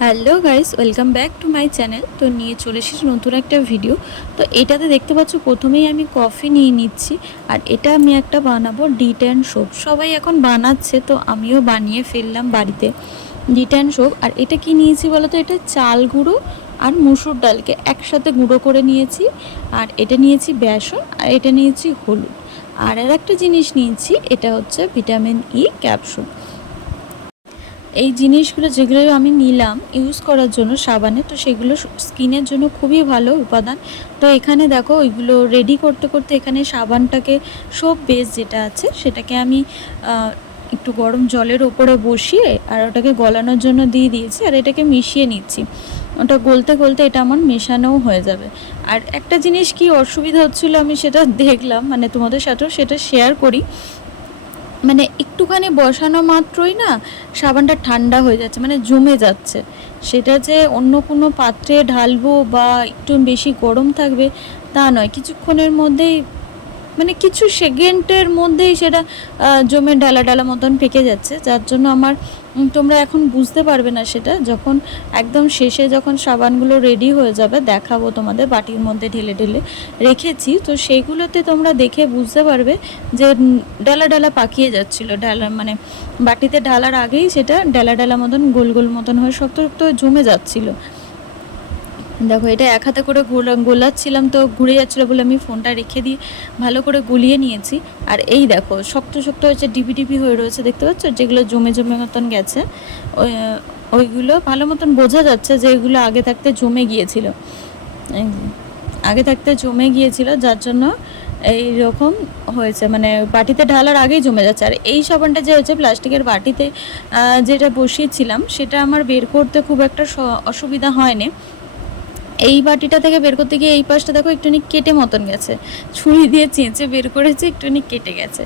Hello guys, welcome back to my channel. তো নিয়ে চলে এসেছি নতুন একটা ভিডিও। তো এটাতে দেখতে পাচ্ছ প্রথমেই আমি কফি নিয়ে নিচ্ছি। আর এটা আমি একটা বানাবো ডিট সোপ। সবাই এখন বানাচ্ছে, তো আমিও বানিয়ে ফেললাম বাড়িতে ডিট সোপ। আর এটা কি নিয়েছি বলো তো, এটা চাল গুঁড়ো আর মুসুর ডালকে একসাথে গুঁড়ো করে নিয়েছি। আর এটা নিয়েছি বেসন, আর এটা নিয়েছি হলুদ। আর একটা জিনিস নিয়েছি, এটা হচ্ছে ভিটামিন ই ক্যাপসুল। এই জিনিসগুলো যেগুলো আমি নিলাম ইউজ করার জন্য সাবানে, তো সেগুলো স্কিনের জন্য খুবই ভালো উপাদান। তো এখানে দেখো ওইগুলো রেডি করতে করতে এখানে সাবানটাকে সোপ বেস যেটা আছে সেটাকে আমি একটু গরম জলের ওপরে বসিয়ে আর ওটাকে গলানোর জন্য দিয়ে দিয়েছি। আর এটাকে মিশিয়ে নিচ্ছি। ওটা গলতে গলতে এটা আমার মেশানোও হয়ে যাবে। আর একটা জিনিস কি অসুবিধা হচ্ছিলো আমি সেটা দেখলাম, মানে তোমাদের সাথেও সেটা শেয়ার করি। মানে একটুখানি বসানো মাত্রই না সাবানটা ঠান্ডা হয়ে যাচ্ছে, মানে জমে যাচ্ছে। সেটা যে অন্য কোনো পাত্রে ঢালবো বা একটু বেশি গরম থাকবে তা নয়, কিছুক্ষণের মধ্যেই মানে কিছু সেকেন্ডের মধ্যেই সেটা জমে ডালা ডালা মতন পেকে যাচ্ছে। যার জন্য আমার তোমরা এখন বুঝতে পারবে না সেটা, যখন একদম শেষে যখন সাবানগুলো রেডি হয়ে যাবে দেখাবো তোমাদের, বাটির মধ্যে ঢেলে ঢেলে রেখেছি। তো সেইগুলোতে তোমরা দেখে বুঝতে পারবে যে ডালা ডালা পাকিয়ে যাচ্ছিলো। ডালা মানে বাটিতে ঢালার আগেই সেটা ডালা ডালা মতন গোল গোল মতন হয়ে শক্ত শক্ত জমে যাচ্ছিলো। দেখো এটা এক হাতে করে গোলাচ্ছিলাম, তো ঘুরে যাচ্ছিলো বলে আমি ফোনটা রেখে দিয়ে ভালো করে গুলিয়ে নিয়েছি। আর এই দেখো শক্ত শক্ত হয়েছে, ডিবি ডিবি হয়ে রয়েছে, দেখতে পাচ্ছ যেগুলো জমে জমে মতন গেছে। ওইগুলো ভালো মতন বোঝা যাচ্ছে যে এগুলো আগে থাকতে জমে গিয়েছিল, আগে থাকতে জমে গিয়েছিল, যার জন্য এই রকম হয়েছে, মানে বাটিতে ঢালার আগেই জমে যাচ্ছে। আর এই সাবানটা যে হয়েছে প্লাস্টিকের বাটিতে যেটা বসিয়েছিলাম সেটা আমার বের করতে খুব একটা অসুবিধা হয়নি। এই বাটিটা থেকে বের করতে গিয়ে এই পাশটা দেখো একটুখানি কেটে মতন গেছে, ছুরি দিয়ে চেঁচে বের করেছে, একটুখানি কেটে গেছে।